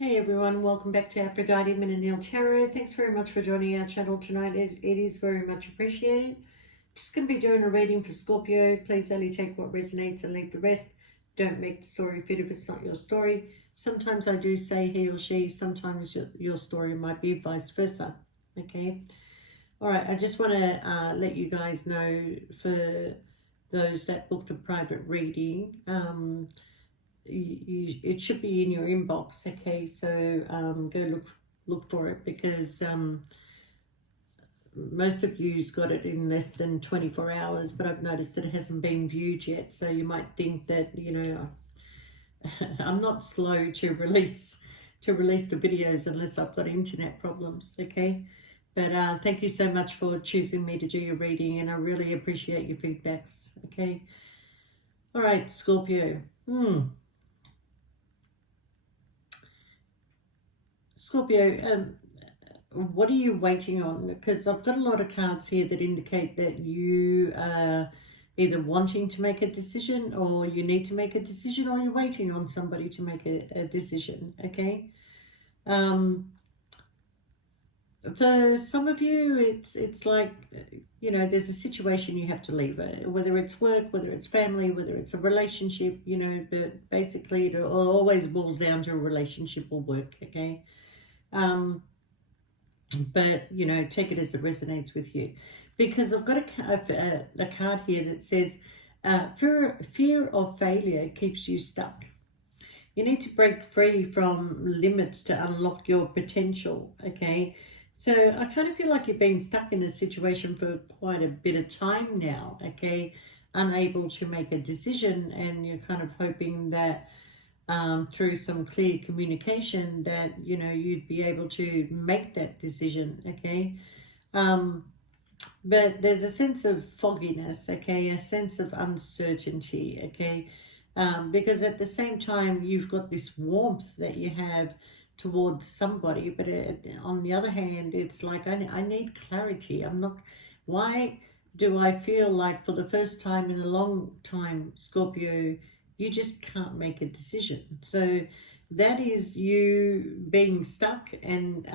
Hey everyone, welcome back to Aphrodite Minute Tarot. Thanks very much for joining our channel tonight. It is very much appreciated. Just going to be doing a reading for Scorpio. Please only take what resonates and leave the rest. Don't make the story fit if it's not your story. Sometimes I do say he or she, sometimes your story might be vice versa. Okay. All right, I just want to let you guys know, for those that booked a private reading, it should be in your inbox. Okay, so go look for it, because most of you's got it in less than 24 hours, but I've noticed that it hasn't been viewed yet. So you might think that, I'm not slow to release the videos unless I've got internet problems. Okay, but thank you so much for choosing me to do your reading, and I really appreciate your feedbacks. Okay, all right, Scorpio. Scorpio, what are you waiting on? Because I've got a lot of cards here that indicate that you are either wanting to make a decision, or you need to make a decision, or you're waiting on somebody to make a decision. Okay. For some of you, it's like, there's a situation you have to leave, whether it's work, whether it's family, whether it's a relationship, but basically it always boils down to a relationship or work. Okay. But take it as it resonates with you, because I've got a card here that says fear of failure keeps you stuck. You need to break free from limits to unlock your potential. Okay, so I kind of feel like you've been stuck in this situation for quite a bit of time now. Okay, unable to make a decision, and you're kind of hoping that through some clear communication that you'd be able to make that decision. Okay, but there's a sense of fogginess. Okay, a sense of uncertainty. Okay, because at the same time you've got this warmth that you have towards somebody, but on the other hand, it's like, I need clarity. I'm not, why do I feel like for the first time in a long time, Scorpio, you just can't make a decision? So that is you being stuck and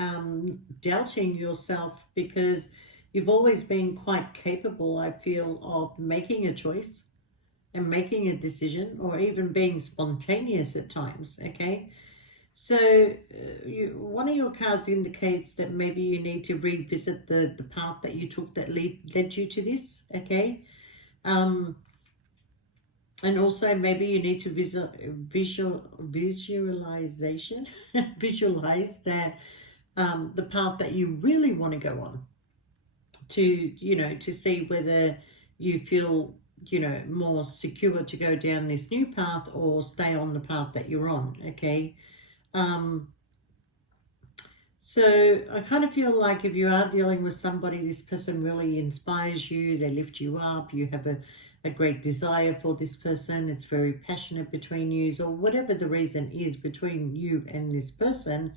doubting yourself, because you've always been quite capable, I feel, of making a choice and making a decision, or even being spontaneous at times. Okay, so one of your cards indicates that maybe you need to revisit the path that you took that led you to this. Okay, and also maybe you need to visualization visualize that the path that you really want to go on, to see whether you feel more secure to go down this new path or stay on the path that you're on. Okay, so I kind of feel like if you are dealing with somebody, this person really inspires you, they lift you up, you have a great desire for this person, it's very passionate between you, or whatever the reason is between you and this person,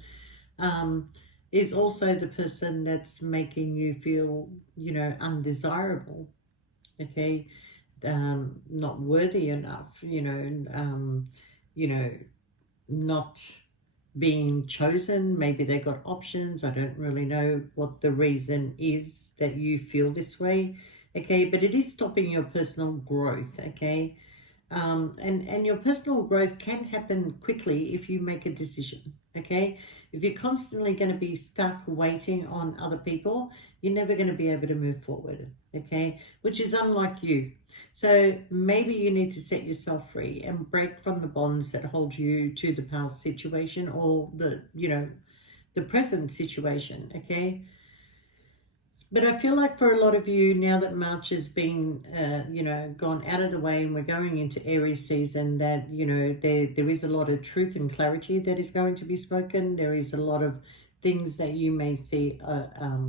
is also the person that's making you feel, undesirable. Okay, not worthy enough, not being chosen. Maybe they got options. I don't really know what the reason is that you feel this way. Okay, but it is stopping your personal growth. Okay, and your personal growth can happen quickly if you make a decision. Okay, if you're constantly going to be stuck waiting on other people, you're never going to be able to move forward. Okay, which is unlike you. So maybe you need to set yourself free and break from the bonds that hold you to the past situation, or the present situation. Okay, but I feel like for a lot of you, now that March has been, gone out of the way, and we're going into Aries season, that, there is a lot of truth and clarity that is going to be spoken. There is a lot of things that you may see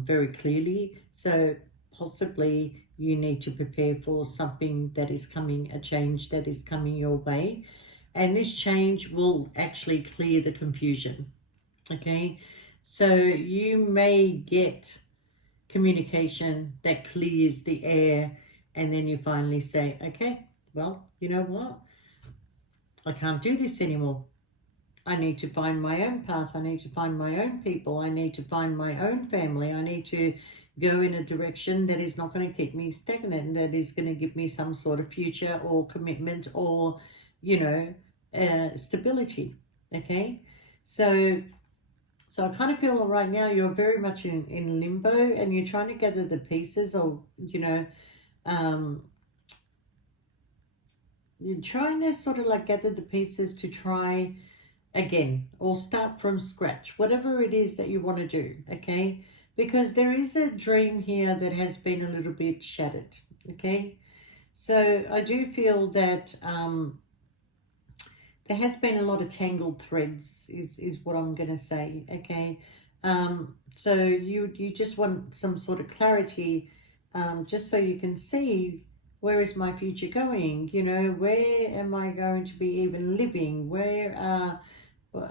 very clearly. So possibly you need to prepare for something that is coming, a change that is coming your way. And this change will actually clear the confusion. Okay, so you may get communication that clears the air, and then you finally say, okay, well, you know what, I can't do this anymore. I need to find my own path. I need to find my own people. I need to find my own family. I need to go in a direction that is not going to keep me stagnant, and that is going to give me some sort of future or commitment or, you know, stability. Okay. So I kind of feel right now you're very much in limbo, and you're trying to gather the pieces, or, you know, you're trying to sort of like gather the pieces to try again or start from scratch, whatever it is that you want to do, okay? Because there is a dream here that has been a little bit shattered, okay? So I do feel that there has been a lot of tangled threads is what I'm going to say, okay? So you just want some sort of clarity, just so you can see, where is my future going? You know, where am I going to be even living? Where are,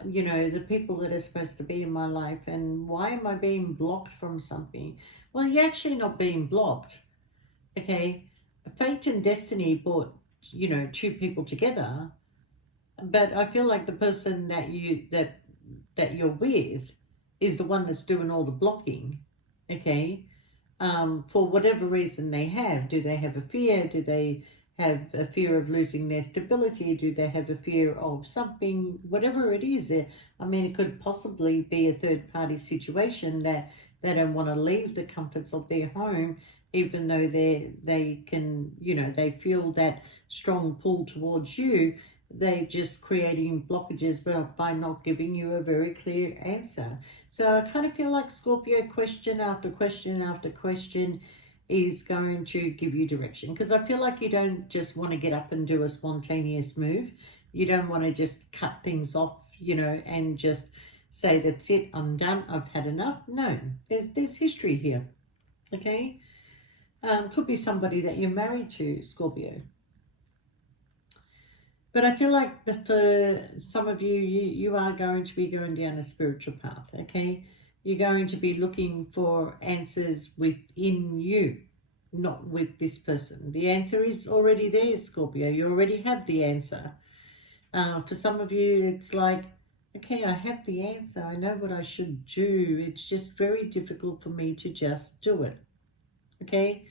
you know, the people that are supposed to be in my life, and why am I being blocked from something? Well, you're actually not being blocked, okay? Fate and destiny brought, you know, two people together, but I feel like the person that you're with is the one that's doing all the blocking, okay? For whatever reason they have. Do they have a fear? Do they have a fear of losing their stability? Do they have a fear of something? Whatever it is, I mean, it could possibly be a third-party situation that they don't want to leave the comforts of their home, even though they can, you know, they feel that strong pull towards you. They're just creating blockages by not giving you a very clear answer. So I kind of feel like Scorpio, question after question after question is going to give you direction, because I feel like you don't just want to get up and do a spontaneous move. You don't want to just cut things off, you know, and just say, that's it, I'm done, I've had enough. No, there's history here, okay? Could be somebody that you're married to, Scorpio. But I feel like for some of you, you are going to be going down a spiritual path, okay? You're going to be looking for answers within you, not with this person. The answer is already there, Scorpio. You already have the answer. For some of you, it's like, okay, I have the answer. I know what I should do. It's just very difficult for me to just do it, okay?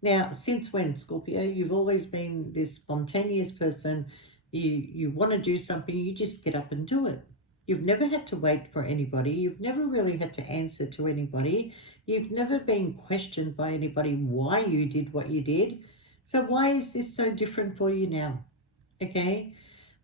Now, since when, Scorpio? You've always been this spontaneous person. You want to do something, you just get up and do it. You've never had to wait for anybody. You've never really had to answer to anybody. You've never been questioned by anybody why you did what you did. So why is this so different for you now? Okay?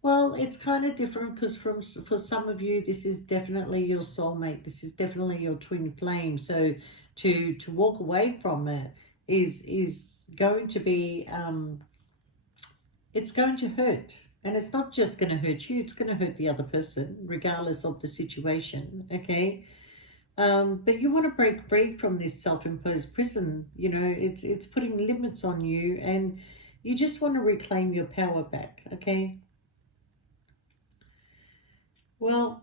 Well, it's kind of different because for some of you, this is definitely your soulmate. This is definitely your twin flame. So to walk away from it is going to be, it's going to hurt. And it's not just going to hurt you, it's going to hurt the other person, regardless of the situation, okay? But you want to break free from this self-imposed prison. You know, it's putting limits on you, and you just want to reclaim your power back, okay? Well,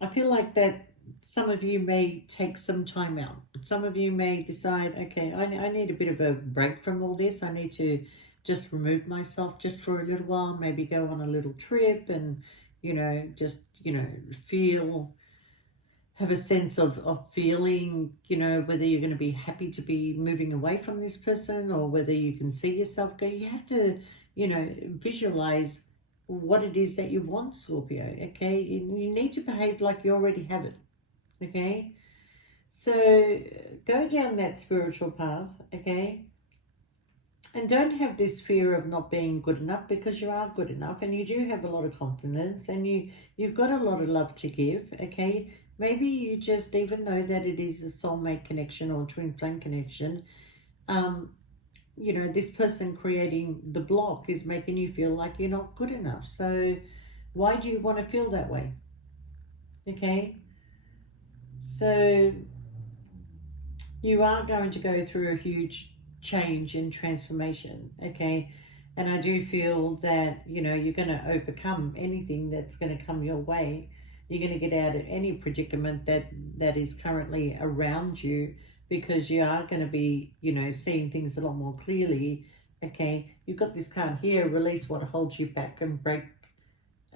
I feel like that some of you may take some time out. Some of you may decide, okay, I need a bit of a break from all this. I need to just remove myself just for a little while, maybe go on a little trip and, you know, just, you know, have a sense of feeling, you know, whether you're going to be happy to be moving away from this person or whether you can see yourself go. You have to, you know, visualize what it is that you want, Scorpio, okay? You need to behave like you already have it, okay? So go down that spiritual path, okay? And don't have this fear of not being good enough, because you are good enough and you do have a lot of confidence and you've got a lot of love to give, okay? Maybe you just, even know that it is a soulmate connection or twin flame connection, you know, this person creating the block is making you feel like you're not good enough. So why do you want to feel that way? Okay? So you are going to go through a huge change and transformation, okay? And I do feel that, you know, you're going to overcome anything that's going to come your way. You're going to get out of any predicament that is currently around you, because you are going to be, you know, seeing things a lot more clearly, okay? You've got this card here, release what holds you back and break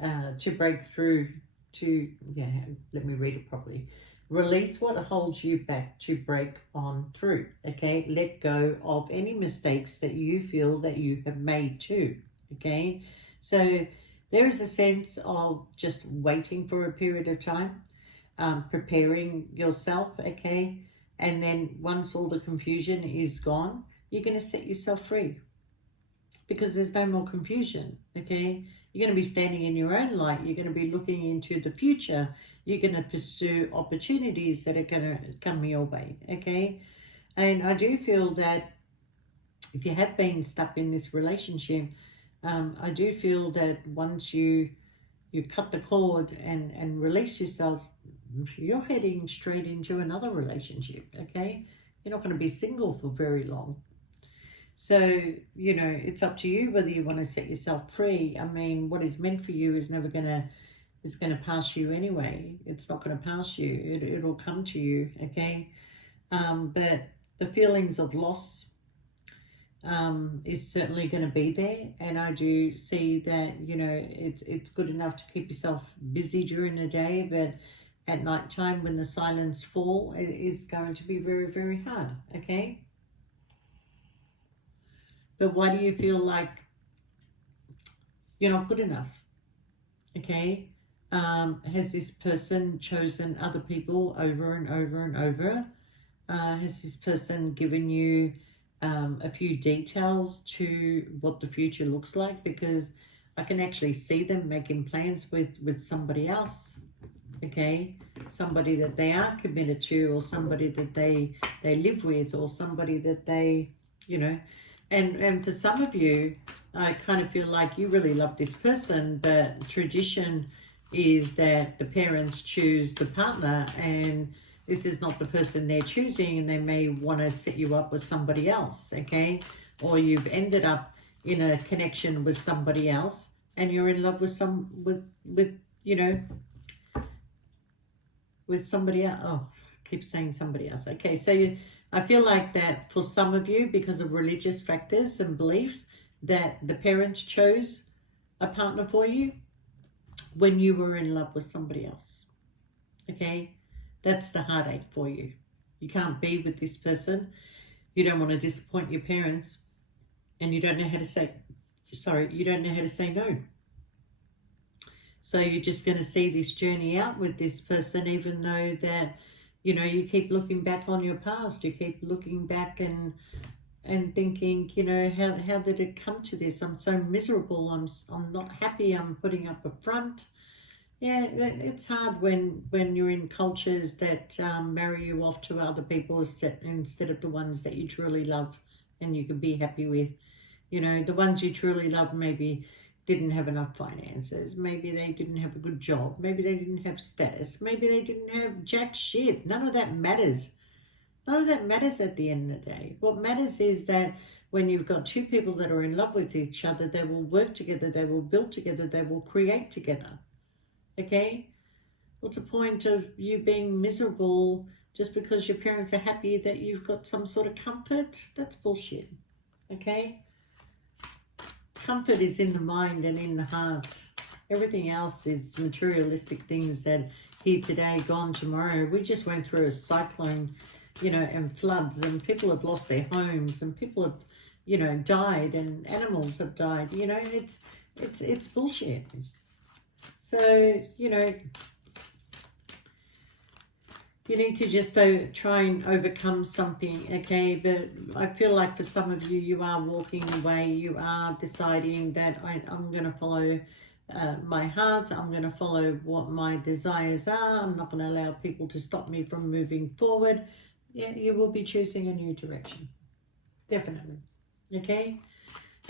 to break through, to, yeah, let me read it properly. Release what holds you back to break on through, okay? Let go of any mistakes that you feel that you have made too, okay? So there is a sense of just waiting for a period of time, preparing yourself, okay? And then once all the confusion is gone, you're going to set yourself free because there's no more confusion, okay? You're going to be standing in your own light. You're going to be looking into the future. You're going to pursue opportunities that are going to come your way, okay? And I do feel that if you have been stuck in this relationship, I do feel that once you cut the cord and release yourself, you're heading straight into another relationship, okay? You're not going to be single for very long. So, you know, it's up to you whether you want to set yourself free. I mean, what is meant for you is never is going to pass you anyway. It's not going to pass you. It'll come to you, okay? But the feelings of loss is certainly going to be there, and I do see that, you know, it's good enough to keep yourself busy during the day, but at night time when the silence fall, it is going to be very, very hard, okay? But why do you feel like you're not good enough? Okay. Has this person chosen other people over and over and over? Has this person given you a few details to what the future looks like? Because I can actually see them making plans with somebody else. Okay. Somebody that they are committed to, or somebody that they live with, or somebody that they, you know. And for some of you, I kind of feel like you really love this person, but tradition is that the parents choose the partner, and this is not the person they're choosing, and they may want to set you up with somebody else, okay? Or you've ended up in a connection with somebody else, and you're in love with you know, with somebody else. Oh, I keep saying somebody else. Okay, so I feel like that for some of you, because of religious factors and beliefs, that the parents chose a partner for you when you were in love with somebody else. Okay, that's the heartache for you. You can't be with this person. You don't want to disappoint your parents, and you don't know how to say, you don't know how to say no. So you're just going to see this journey out with this person, even though that, you know, you keep looking back on your past. You keep looking back and thinking, you know, how did it come to this? I'm so miserable. I'm not happy. I'm putting up a front. Yeah, it's hard when you're in cultures that marry you off to other people instead of the ones that you truly love and you can be happy with. You know, the ones you truly love maybe didn't have enough finances. Maybe they didn't have a good job. Maybe they didn't have status. Maybe they didn't have jack shit. None of that matters. None of that matters at the end of the day. What matters is that when you've got two people that are in love with each other, they will work together, they will build together, they will create together. Okay? What's the point of you being miserable just because your parents are happy that you've got some sort of comfort? That's bullshit. Okay? Comfort is in the mind and in the heart. Everything else is materialistic things that here today, gone tomorrow. We just went through a cyclone, you know, and floods, and people have lost their homes, and people have, you know, died, and animals have died. You know, it's bullshit. So, you know, you need to just try and overcome something, okay? But I feel like for some of you, you are walking away. You are deciding that I'm going to follow my heart. I'm going to follow what my desires are. I'm not going to allow people to stop me from moving forward. Yeah, you will be choosing a new direction. Definitely. Okay?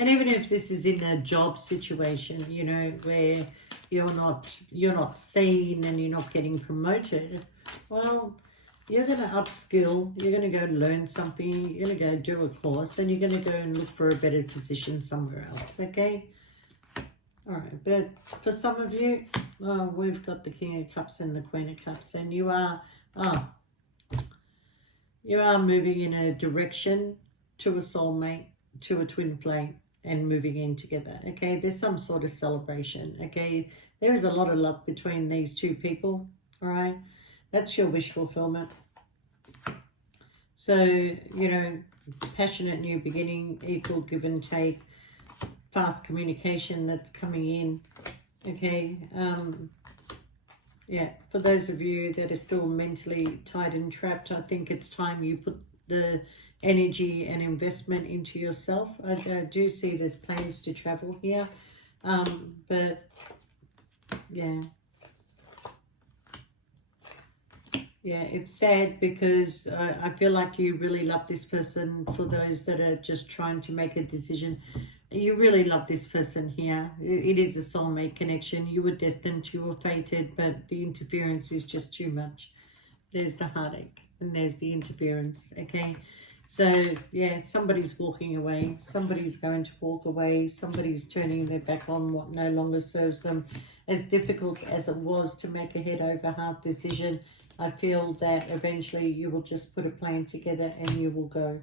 And even if this is in a job situation, you know, where you're not seen and you're not getting promoted, well, you're going to upskill, you're going to go learn something, you're going to go do a course, and you're going to go and look for a better position somewhere else, okay? All right, but for some of you, we've got the King of Cups and the Queen of Cups, and you are moving in a direction to a soulmate, to a twin flame, and moving in together. Okay, there's some sort of celebration. Okay, there is a lot of love between these two people. All right, that's your wish fulfillment. So, you know, passionate new beginning, equal give and take, fast communication that's coming in. Okay, yeah, for those of you that are still mentally tied and trapped, I think it's time you put the energy and investment into yourself. I do see there's plans to travel here, but yeah. Yeah, it's sad because I feel like you really love this person. For those that are just trying to make a decision, you really love this person here. It is a soulmate connection. You were destined, you were fated, but the interference is just too much. There's the heartache and there's the interference, okay? So, yeah, somebody's walking away. Somebody's going to walk away. Somebody's turning their back on what no longer serves them. As difficult as it was to make a head over heart decision, I feel that eventually you will just put a plan together and you will go,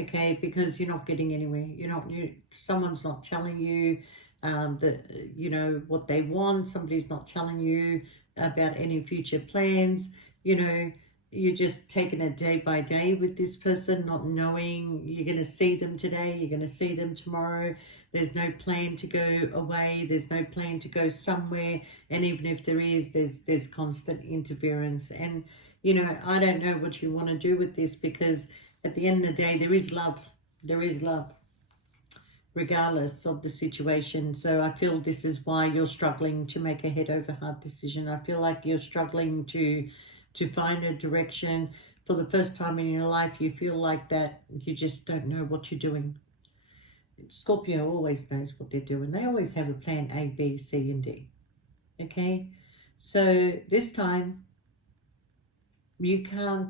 okay? Because you're not getting anywhere. Someone's not telling you that, you know, what they want. Somebody's not telling you about any future plans. You know, you're just taking it day by day with this person, not knowing you're going to see them today, you're going to see them tomorrow. There's no plan to go away. There's no plan to go somewhere. And even if there is, there's constant interference. And, you know, I don't know what you want to do with this, because at the end of the day, there is love. There is love, regardless of the situation. So I feel this is why you're struggling to make a head over heart decision. I feel like you're struggling to find a direction. For the first time in your life, you feel like that you just don't know what you're doing. Scorpio always knows what they're doing. They always have a plan A, B, C, and D. Okay? So this time, you can't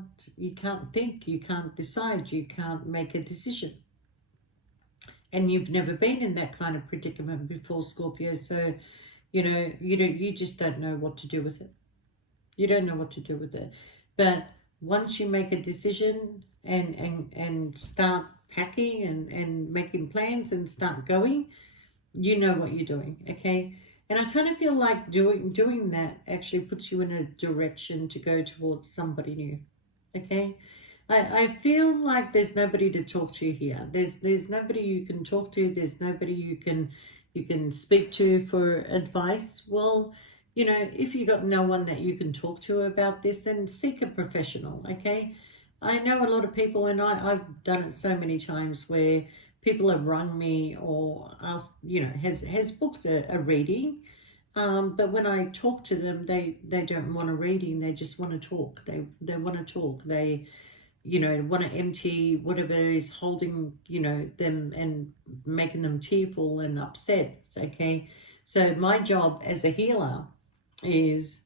think, you can't decide, you can't make a decision. And you've never been in that kind of predicament before, Scorpio. So, you know, you just don't know what to do with it. You don't know what to do with it. But once you make a decision and start packing and making plans and start going, you know what you're doing, okay? And I kind of feel like doing that actually puts you in a direction to go towards somebody new, okay? I feel like there's nobody to talk to here. There's nobody you can talk to. There's nobody you can speak to for advice. Well, you know, if you got no one that you can talk to about this, then seek a professional, okay? I know a lot of people, and I've done it so many times, where people have rung me or asked, you know, has booked a reading, but when I talk to them, they don't want a reading. They just want to talk. They want to talk. They, you know, want to empty whatever is holding, you know, them and making them tearful and upset, okay? So my job as a healer is,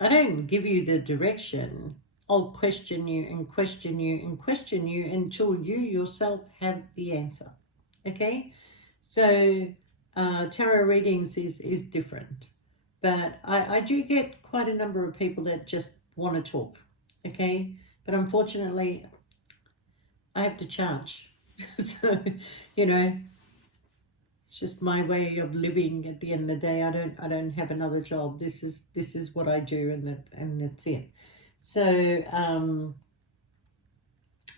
I don't give you the direction. I'll question you and question you and question you until you yourself have the answer, okay? So tarot readings is different, but I do get quite a number of people that just want to talk, okay? But unfortunately, I have to charge. So, you know, it's just my way of living. At the end of the day, I don't have another job. This is what I do, and that's it. So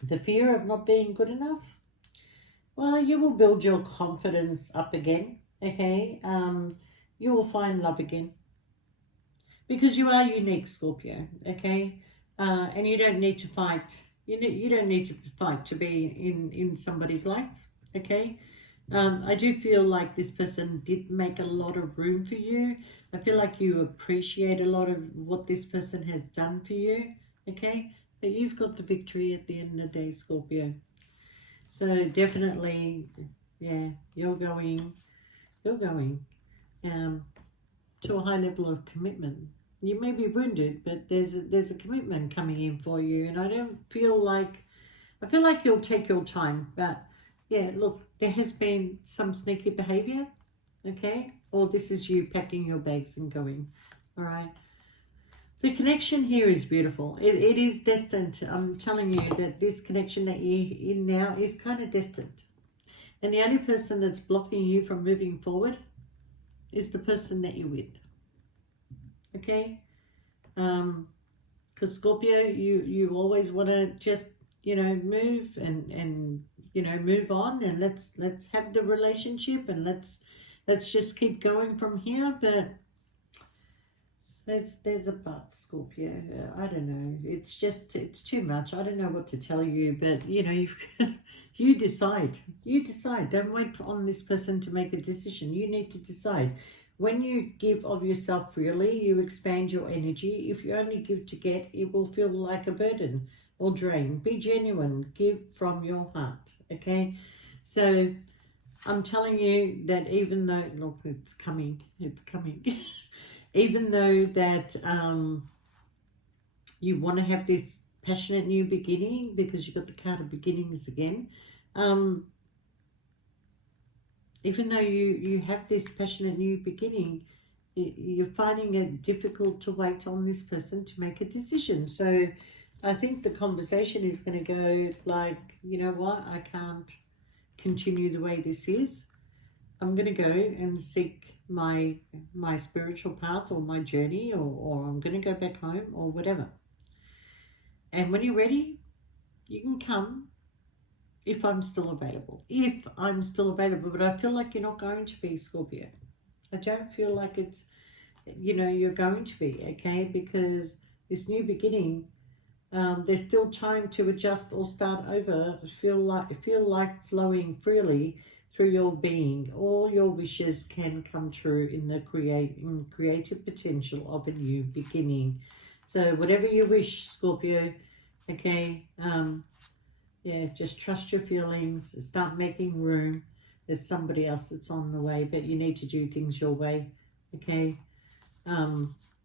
the fear of not being good enough, well, you will build your confidence up again, okay? You will find love again, because you are unique, Scorpio, okay? And you don't need to fight. You don't need to fight to be in somebody's life, okay? I do feel like this person did make a lot of room for you. I feel like you appreciate a lot of what this person has done for you, okay? But you've got the victory at the end of the day, Scorpio. So definitely, yeah, you're going to a high level of commitment. You may be wounded, but there's a commitment coming in for you. And I feel like you'll take your time, but yeah, look, there has been some sneaky behavior, okay? Or this is you packing your bags and going, all right? The connection here is beautiful. It is destined. I'm telling you that this connection that you're in now is kind of destined. And the only person that's blocking you from moving forward is the person that you're with. Okay? Because Scorpio, you always want to just, move and move on, and let's have the relationship, and let's just keep going from here. But there's a but, Scorpio. I don't know. It's too much. I don't know what to tell you, but you decide. You decide. Don't wait on this person to make a decision. You need to decide. When you give of yourself freely, you expand your energy. If you only give to get, it will feel like a burden or drain. Be genuine. Give from your heart. Okay? So I'm telling you that even though, look, it's coming. Even though that you want to have this passionate new beginning, because you've got the card of beginnings again, even though you have this passionate new beginning, you're finding it difficult to wait on this person to make a decision. So I think the conversation is going to go like, you know what, I can't continue the way this is. I'm going to go and seek my spiritual path or my journey, or I'm going to go back home or whatever. And when you're ready, you can come. If I'm still available. If I'm still available. But I feel like you're not going to be, Scorpio. I don't feel like it's, you're going to be, okay? Because this new beginning, there's still time to adjust or start over. Feel like flowing freely through your being. All your wishes can come true in the creative potential of a new beginning. So whatever you wish, Scorpio, okay, yeah, just trust your feelings, start making room. There's somebody else that's on the way, but you need to do things your way, okay?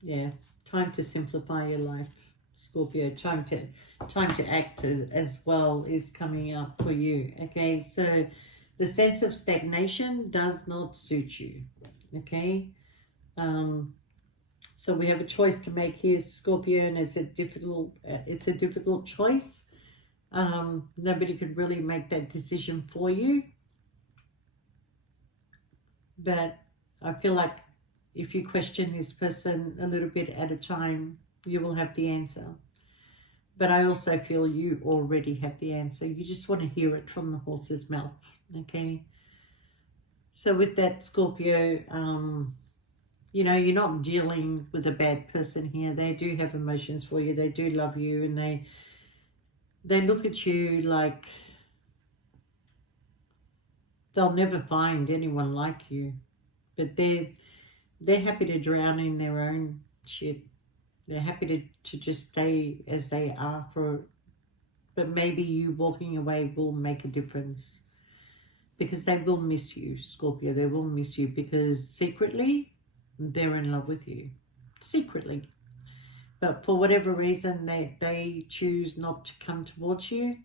Yeah, time to simplify your life, Scorpio. Time to act as well is coming up for you, okay? So the sense of stagnation does not suit you, okay? So we have a choice to make here, Scorpio, and it's a difficult choice. Nobody could really make that decision for you, but I feel like if you question this person a little bit at a time, you will have the answer. But I also feel you already have the answer. You just want to hear it from the horse's mouth, okay? So with that, Scorpio, you're not dealing with a bad person here. They do have emotions for you. They do love you, and they look at you like they'll never find anyone like you. But they're happy to drown in their own shit. They're happy to just stay as they are but maybe you walking away will make a difference. Because they will miss you, Scorpio. They will miss you because secretly they're in love with you. Secretly. But for whatever reason, they choose not to come towards you.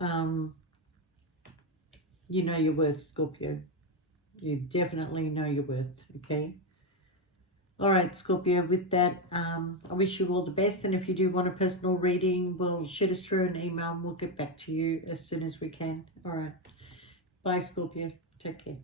You know your worth, Scorpio. You definitely know your worth, okay? All right, Scorpio, with that, I wish you all the best. And if you do want a personal reading, we'll shoot us through an email and we'll get back to you as soon as we can. All right. Bye, Scorpio. Take care.